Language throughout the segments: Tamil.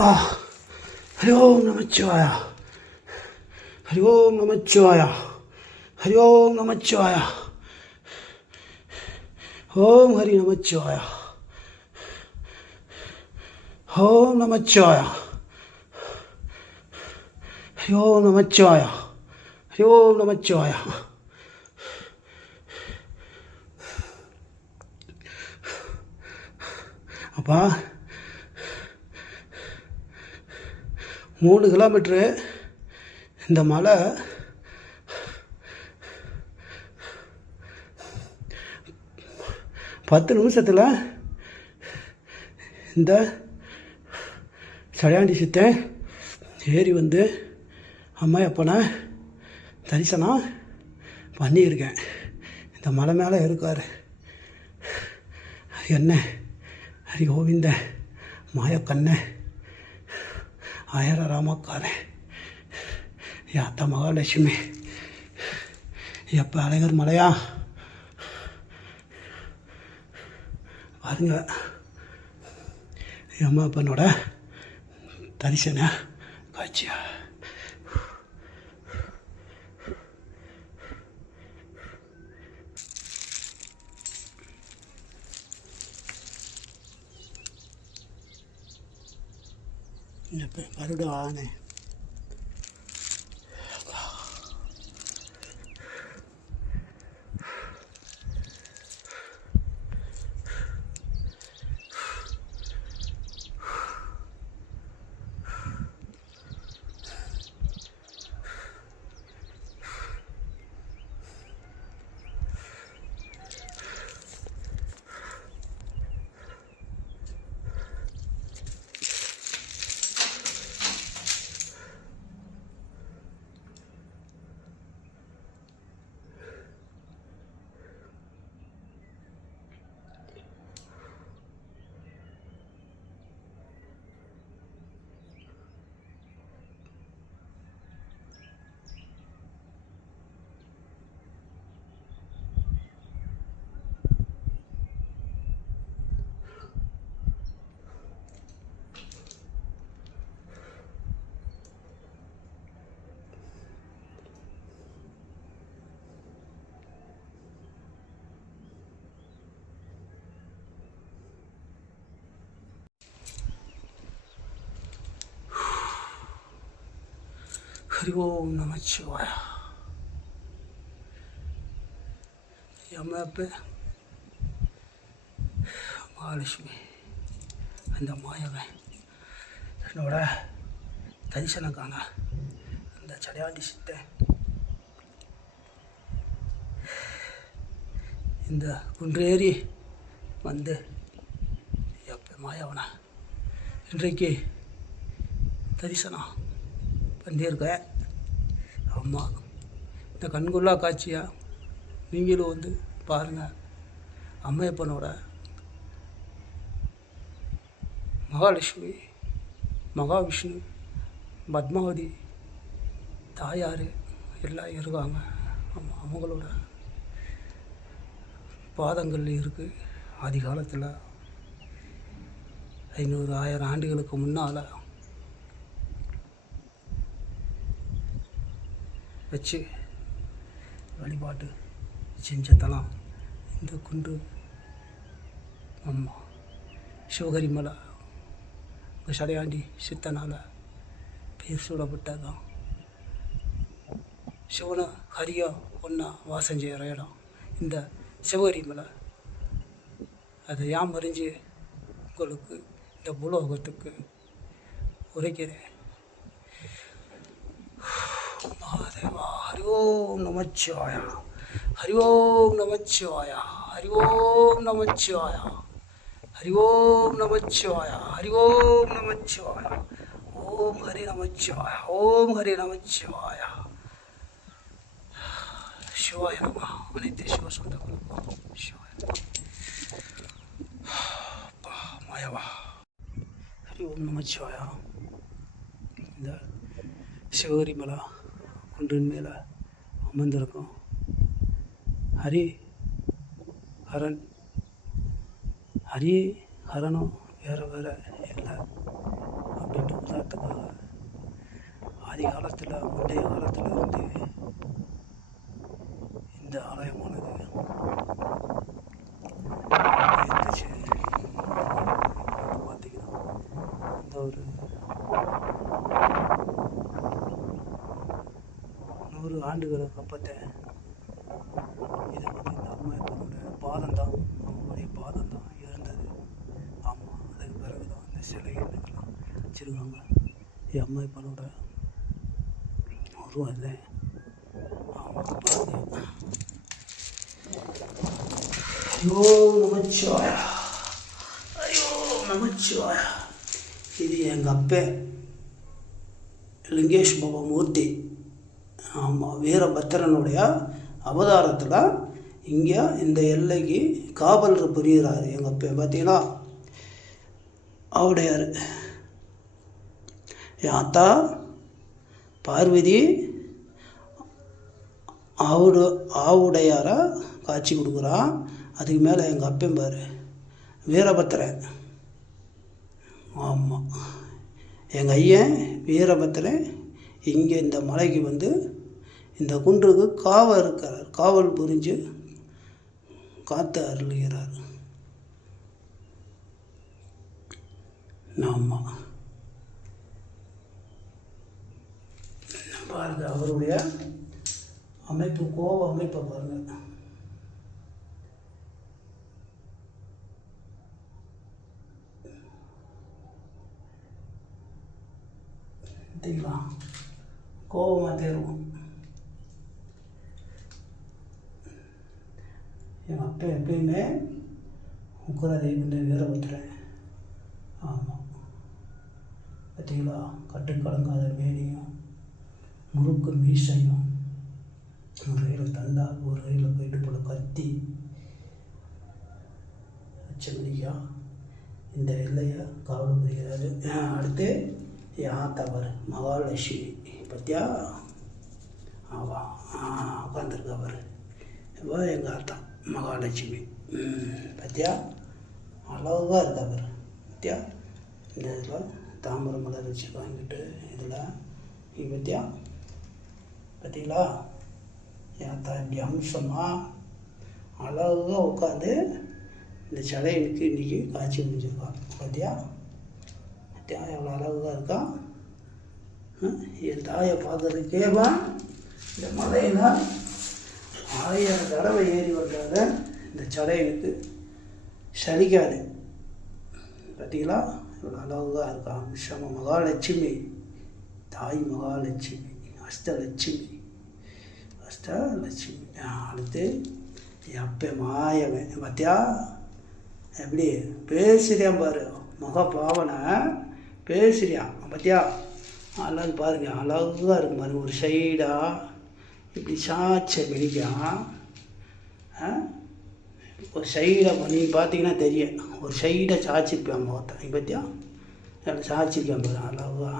와, 하룡 너무 좋아요. 하룡 너무 좋아요. 하룡 너무 좋아요. 홈 허리 너무 좋아요. 홈 너무 좋아요. 하룡 너무 좋아요. 하룡 너무 좋아요. 아빠. மூணு கிலோமீட்ரு. இந்த மலை பத்து நிமிஷத்தில் இந்த சடையாண்டி சித்தன் ஏறி வந்து அம்மா அப்பனை தரிசனம் பண்ணியிருக்கேன். இந்த மலை மேலே இருக்கார். என்ன? ஹரி கோவிந்த மாயக்கண்ண ஆயிரம் ராமக்காரன். என் அத்தை மகாலட்சுமி. எப்போ அழகர் மலையா? பாருங்க. என் அம்மா அப்பனோட தரிசன காட்சியா? இந்த பெ- ஹரி ஓம் நமச்சிவாய எம்மப்ப மகாலட்சுமி அந்த மாயவன் என்னோட தரிசனக்கான இந்த சடையாண்டி சித்தன் இந்த குன்றேறி வந்து எப்போ மாயவனை இன்றைக்கு தரிசனம் பண்ணியிருக்கேன் அம்மா இந்த கண்கொள்ளா காட்சியாக நீங்களும் வந்து பாருங்கள் அம்மையப்பனோட மகாலட்சுமி மகாவிஷ்ணு பத்மாவதி தாயார் எல்லாம் இருக்காங்க. அவங்களோட பாதங்கள் இருக்குது ஆதி காலத்தில் ஐநூறு ஆயிரம் ஆண்டுகளுக்கு முன்னால் வச்சு வழிபாடு செஞ்ச தலம் இந்த குண்டு அம்மா சிவகரி மலை சடையாண்டி சித்தனால் பேர் சூடப்பட்டதான் சிவனை ஹரியா ஒன்றா வாசம் செய்கிற இடம் இந்த சிவகரி மலை அதை யாம் அறிஞ்சு உங்களுக்கு இந்த உலோகத்துக்கு உரைக்கிறேன். மகாதேவா ஹரி ஓம் நமச்சிவாய ஹரி ஓம் நமச்சிவாய ஹரி ஓம் நமச்சிவாய ஹரி ஓம் நமச்சிவாய ஹரி ஓம் நமச்சிவாய ஓம் ஹரி நமச்சிவாய ஓம் ஹரி நமச்சிவாய சிவாய நம அனைத்து சிவ சொந்தங்களுக்கும் சிவாய நம. அப்பா, மாயவா ஹரி ஓம் நமச்சிவாய இந்த ஒன்றின் மேலே அமர்ந்திருக்கும். ஹரி ஹரன். ஹரி ஹரனும் வேறு வேறு இல்லை அப்படின்ற உதாரணத்துக்காக ஆதி காலத்தில் முந்தைய காலத்தில் வந்து இந்த ஆலயமானது இருந்துச்சு பார்த்தீங்கன்னா ஒரு நூறு ஆண்டுகளை அப்பத்தை இதை வந்து இந்த அம்மா எப்பனோட பாதம் தான் அவங்களுடைய பாதம் தான் இருந்தது ஆமாம் அதுக்கு பிறகு தான் அந்த சிலை இதுக்கெல்லாம் வச்சுருக்காங்க என் அம்மா எப்பனோட உருவம் இல்லை. ஆமாம் ஐயோ நமச்சிவாயா. ஐயோ நமச்சிவாயா. இது எங்கள் அப்பே. லிங்கேஷ் பாபா மூர்த்தி. ஆமாம் வீரபத்திரனுடைய அவதாரத்தில் இங்கே இந்த எல்லைக்கு காவல் புரிகிறார் எங்கள் அப்பே பார்த்தீங்களா ஆவுடையார். என் அத்தா பார்வதி ஆவுடு ஆவுடையாரை காட்சி கொடுக்குறான் அதுக்கு மேலே எங்கள் அப்பன் பாரு வீரபத்திரன். ஆமாம் எங்கள் ஐயன் வீரபத்திரன் இங்கே இந்த மலைக்கு வந்து இந்த குன்றுக்கு காவல் இருக்கிறார். காவல் புரிஞ்சு காத்து அருளுகிறார். ஆமாம் பாருங்க அவருடைய அமைப்பு கோவ அமைப்பை பாருங்க. தெரியுமா? கோபமாக தேர்வோம் எங்கள் அப்பா எப்பயுமே உக்கர தெய்வம் வீரபத்திரன் ஆமாம் பார்த்தீங்களா? கட்டுக்கடங்காத மேனியும் முறுக்கு மீசையும் ஒரு ரயில் தந்தா ஒரு ரயில் போயிட்டு போல கத்தி. வச்சபடியா இந்த எல்லையை காவல் புரிகிறாரு அடுத்து என் ஆத்தவர் மகாலட்சுமி. பத்தியா ஆவா. உட்காந்துருக்கவர் இப்போ எங்கள் ஆத்தா. மகாலட்சுமி. பத்தியா? அழகாக பாரு. பத்தியா? இந்த இதில் தாமரை மலர் வச்சு வாங்கிட்டு இதில் நீ பத்தியா? பார்த்தீங்களா என் இப்படி அம்சமாக அழகாக உட்காந்து இந்த சிலையனுக்கு இன்றைக்கி காய்ச்சி முடிஞ்சிருக்கான் பார்த்தியா பார்த்தியா எவ்வளோ அழகாக இருக்கான் என் தாயை பார்க்கறதுக்கேவா இந்த மலையில் ஆயிரம் தடவை ஏறி வந்தாங்க. இந்த சடையனுக்கு சலிக்காது. பார்த்தீங்களா இவ்வளோ அழகாக இருக்கான் அம்சம மகாலட்சுமி தாய் மகாலட்சுமி அஷ்டலட்சுமி. அஷ்டலட்சுமி. அடுத்து எப்போ மாயவன் பார்த்தியா எப்படி? பேசுறியான் பாரு. முக பாவனை பேசுறியான் பார்த்தியா அழகு பாருங்க. அழகாக இருக்கும் பாருங்க. ஒரு சைடாக இப்படி சாய்ச்ச மினிக்கான் ஒரு சைடை நீ பார்த்தீங்கன்னா தெரியும். ஒரு சைடை சாய்ச்சிருப்பான் முகத்தை நீ பார்த்தியா? எல்லாம் சாய்ச்சிருக்கான் பாரு அழகா.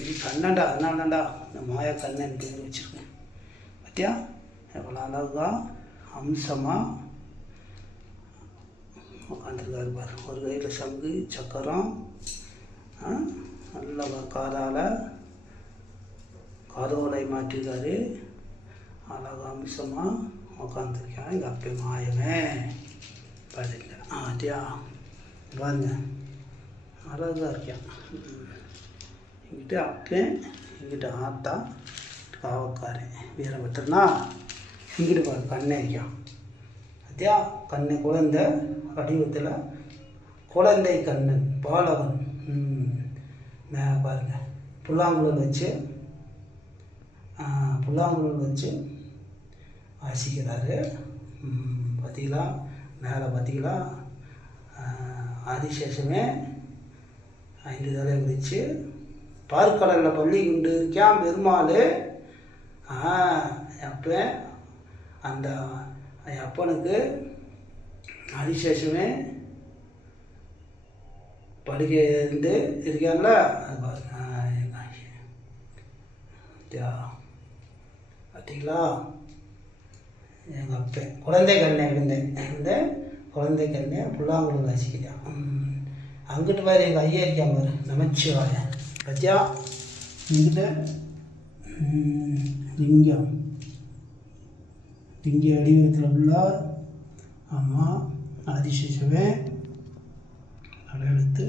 இது கண்ணண்டா அதனாலடா இந்த மாயா கண்ணன் பேர் வச்சுருக்கேன். பார்த்தியா? எவ்வளோ அழகா அம்சமாக உட்காந்துருக்காரு பாரு. ஒரு கையில் சங்கு சக்கரம் நல்ல காலால் கருவலை மாட்டிருக்காரு அழகா அம்சமாக உட்காந்துருக்கேன் எங்கள் அப்பே மாயமே பாருங்க ஆட்டியா பாருங்க அழகாக இருக்கேன் இங்கிட்ட அப்பே இங்கிட்ட ஆத்தா காவக்காரன் வீரபத்திரனா இங்கிட்டு பாரு கண்ணே இருக்கான் அத்தியா கண்ணை குழந்தை வடிவத்தில் குழந்தை கண்ணன் பாலகன் மே பாருங்க புல்லாங்குழல் வச்சு புல்லாங்குழல் வச்சு வாசிக்கிறாரு. பார்த்தீங்களா மேலே பார்த்தீங்களா ஆதிசேஷமே ஐந்து தலை முடிச்சு பார்க்கடலில் பள்ளி கொண்டு இருக்கான் பெருமாள்? அப்போ அந்த என் அப்பனுக்கு அதிசேஷமே படுகை இருந்து இருக்காங்களா அது பாருங்க. பார்த்தீங்களா எங்கள் அப்பன் குழந்தை கண்ணை இருந்தேன். இந்த குழந்தை கண்ணை புல்லாங்குழல் வாசிக்கிறான் அங்கிட்டு பாரு எங்கள் ஐயா இருக்கான் பாரு நமச்சிவாய. பத்தியா? இங்கிட்ட லிங்கம். லிங்க வடிவத்தில் உள்ள அம்மா ஆதிசேஷவே எடுத்து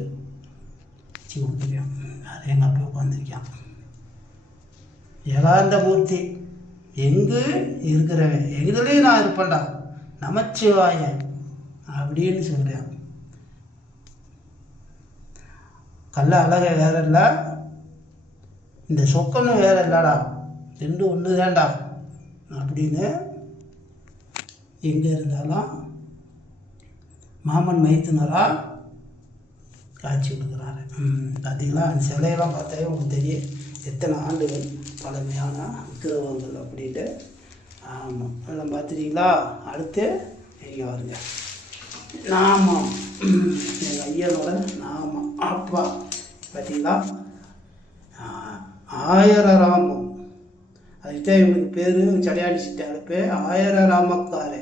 வச்சு கொடுத்துருக்கான். அது எங்கள் அப்பா உட்காந்துருக்கான் ஏகாந்த மூர்த்தி எங்கு இருக்கிறவன்? எங்குதுலேயும் நான் இருப்பேன்டா. நமச்சிவாய அப்படின்னு சொல்கிறேன் கல்ல அழக வேற இல்லை. இந்த சொக்கனும் வேற இல்லைடா. ரெண்டும் ஒன்று தான்டா அப்படின்னு எங்கே இருந்தாலும் மாமன் மைத்துனரா காட்சி கொடுக்குறாரு. பார்த்தீங்களா அந்த சிலையெல்லாம் பார்த்தாலே உங்களுக்கு தெரியும். எத்தனை ஆண்டுகள் பழமையான கிரகங்கள் அப்படின்ட்டு? ஆமாம் அதெல்லாம் பார்த்துட்டீங்களா? அடுத்து இங்கே வருங்க நாமம். எங்கள் ஐயனோட நாமம். அப்பா. பார்த்தீங்களா? ஆ- ராமம் அதுதான் இவனுக்கு பேர் சடையாடிச்சிட்டாரு பேர் ஆயிர ராமக்காரே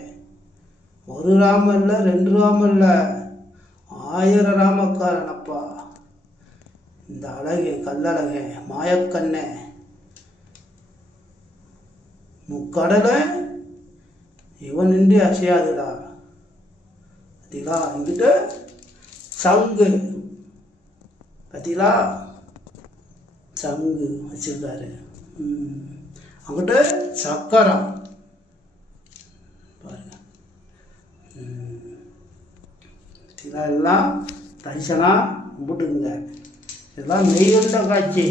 ஒரு ராமம் இல்லை ரெண்டு ராமம் இல்லை. ஆயிர ராமக்காரன் அப்பா. இந்த அழகு கல்லழகு மாயக்கண்ணே. முக்கடலை இவன் நின்று அசையாதுடா. பார்த்தீங்களா இங்கிட்ட சங்கு. பார்த்தீங்களா சங்கு வச்சிருக்காரு. அங்கிட்ட சக்கரம். பாருங்க. பார்த்தீங்களா எல்லாம் தரிசனம் கும்பிட்டுங்க இதெல்லாம் மெய்யுண்ட காட்சி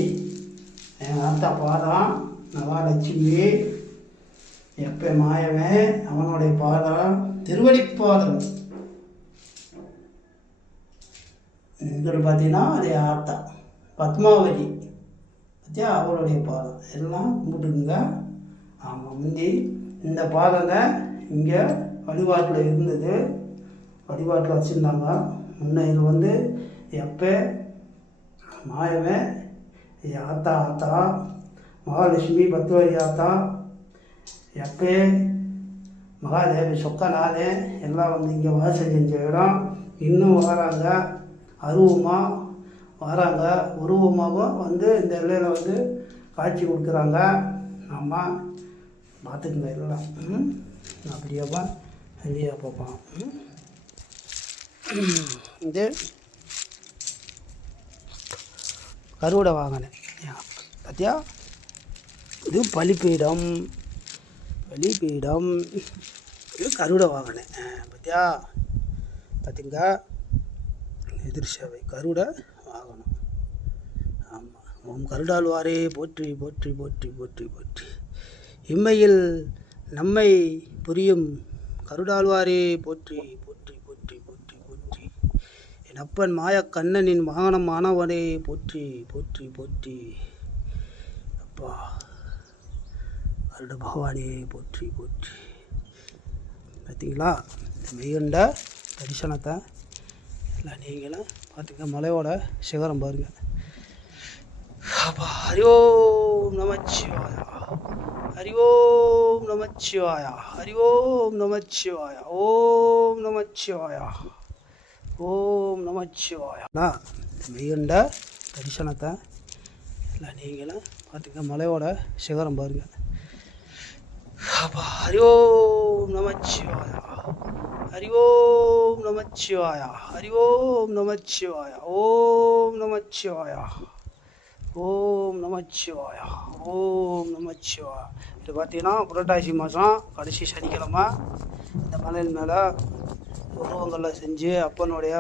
என் ஆத்தா பாதம் நவாலட்சுமி எப்ப மாயவன் அவனுடைய பாதம் திருவடிப்பாதம் இங்கிட்டு பார்த்தீங்கன்னா அதே ஆத்தா பத்மாவதி. பற்றியா அவளுடைய பாதம். எல்லாம் கும்பிட்டுக்குங்க. ஆமாம் முந்தி இந்த பாதங்க இங்கே வழிபாட்டில் இருந்தது. வழிபாட்டில் வச்சுருந்தாங்க. முன்ன இது வந்து எப்போ மாயவன் என் ஆத்தா ஆத்தா மகாலட்சுமி பத்வரி ஆத்தா எப்பே மகாதேவி சொக்கநாதே எல்லாம் வந்து இங்கே வாசல் செஞ்ச இடம். இன்னும் வராங்க அருவமாக வராங்க. உருவமாகவும் வந்து இந்த எல்லையில் வந்து காட்சி கொடுக்குறாங்க. ஆமாம் பார்த்துக்குங்க எல்லாம். அப்படியேப்பா அப்படியாப்பா பார்ப்போம் இது கருவடை வாங்கினேன் பார்த்தியா இது பலிப்பீடம். பலிப்பீடம். இது கருவடை வாங்கினேன் ஆ, பார்த்தியா பார்த்திங்க எதிர் சேவை கருடை வாங்கணும் ஆமாம் ஓம் கருடாழ்வாரே போற்றி போற்றி போற்றி போற்றி போற்றி. இம்மையில் நம்மை புரியும் கருடாழ்வாரே போற்றி அப்பன் மாயக்கண்ணனின் வாகனம் ஆனவனே போற்றி போற்றி போற்றி. அப்பா அருட பகவானே போற்றி போற்றி. பார்த்தீங்களா இந்த மெய்கண்ட தரிசனத்தை இல்லை நீங்களும் பார்த்துக்க மலையோட சிகரம் பாருங்க. அப்பா ஹரி ஓம் நமச்சிவாயா. ஹரி ஓம் நமச்சிவாயா. ஹரி ஓம் நமச்சிவாயா. ஓம் நமச்சிவாயா. ஓம் நமச்சிவாயா மெய்கண்ட தரிசனத்தை? இல்லை நீங்களும் பார்த்துங்க மலையோட சிகரம் பாருங்க. அப்பா ஹரி ஓம் நமச்சிவாயா ஹரி ஓம் நமச்சிவாயா ஹரி ஓம் நமச்சிவாயா ஓம் நமச்சிவாயா ஓம் நமச்சிவாயா ஓம் நமச்சிவாயா இது பார்த்தீங்கன்னா புரட்டாசி மாதம் கடைசி சனிக்கிழமை. இந்த மலையின் மேலே உருவங்களை செஞ்சு அப்பனுடைய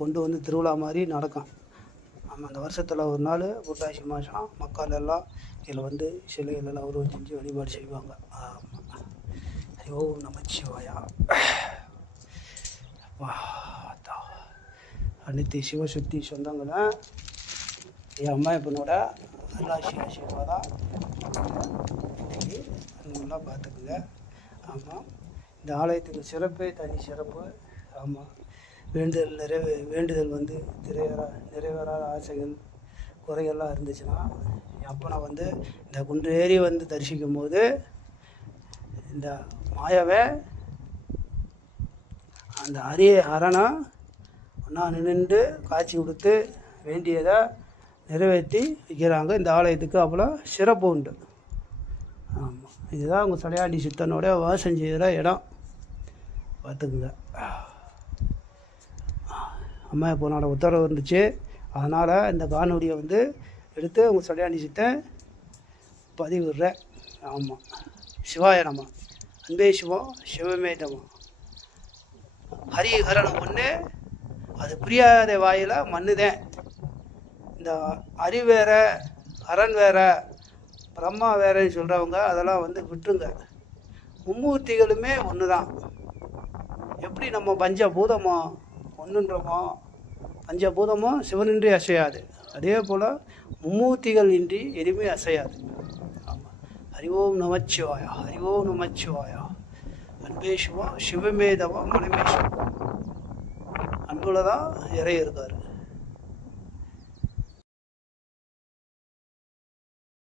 கொண்டு வந்து திருவிழா மாதிரி நடக்கும். ஆமாம் அந்த வருஷத்தில் ஒரு நாள் புரட்டாசி மாதம் மக்கள் எல்லாம் இதில் வந்து சிலைகளெல்லாம் உருவம் செஞ்சு வழிபாடு செய்வாங்க. ஆமாம் ஓம் நமச்சிவாயா அப்பா அனைத்து சிவசக்தி சொந்தங்களை என் அம்மா இப்பனோட அருளாசி ஆசீர்வாதம். நல்லா பார்த்துக்குங்க. ஆமாம் இந்த ஆலயத்துக்கு சிறப்பே தனி சிறப்பு. ஆமாம் வேண்டுதல் நிறைவே வேண்டுதல் வந்து நிறைவேறா நிறைவேறாத ஆசைகள் குறைகள்லாம் இருந்துச்சுன்னா அப்போ நான் வந்து இந்த குன்று ஏறி வந்து தரிசிக்கும் போது இந்த மாயாவை அந்த அரிய அரணா ஒன்றா நின்று காட்சி கொடுத்து வேண்டியதை நிறைவேற்றி வைக்கிறாங்க. இந்த ஆலயத்துக்கு அவ்வளோ சிறப்பு உண்டு. இதுதான் உங்கள் தலையாண்டி சித்தனோட வாசம் செய்கிற இடம். பார்த்துக்குங்க. அம்மா இப்போ உத்தரவு இருந்துச்சு. அதனால் இந்த காணொலியை வந்து எடுத்து உங்கள் சொடையாண்டி சித்தன் பதிவிடுறேன். ஆமாம் சிவாய நம்ம அன்பே சிவம் சிவமே நம. ஹரிஹரன் ஒன்று அது புரியாத வாயில் மண்ணுதேன். இந்த அறி வேற அரண் வேற பிரம்மா வேறேன்னு சொல்கிறவங்க அதெல்லாம் வந்து விட்டுருங்க. மும்மூர்த்திகளுமே ஒன்று தான் எப்படி நம்ம பஞ்சபூதமோ ஒன்றுன்றமோ பஞ்சபூதமோ சிவனின்றி அசையாது. அதே போல் மும்மூர்த்திகள் இன்றி எதுவுமே அசையாது. ஆமாம் ஹரிஓம் நமச்சிவாயா ஹரிஓம் நமச்சிவாயா அன்பே சிவா சிவமேதவா மனமே சிவம் அன்புல தான் இறை இருக்கார்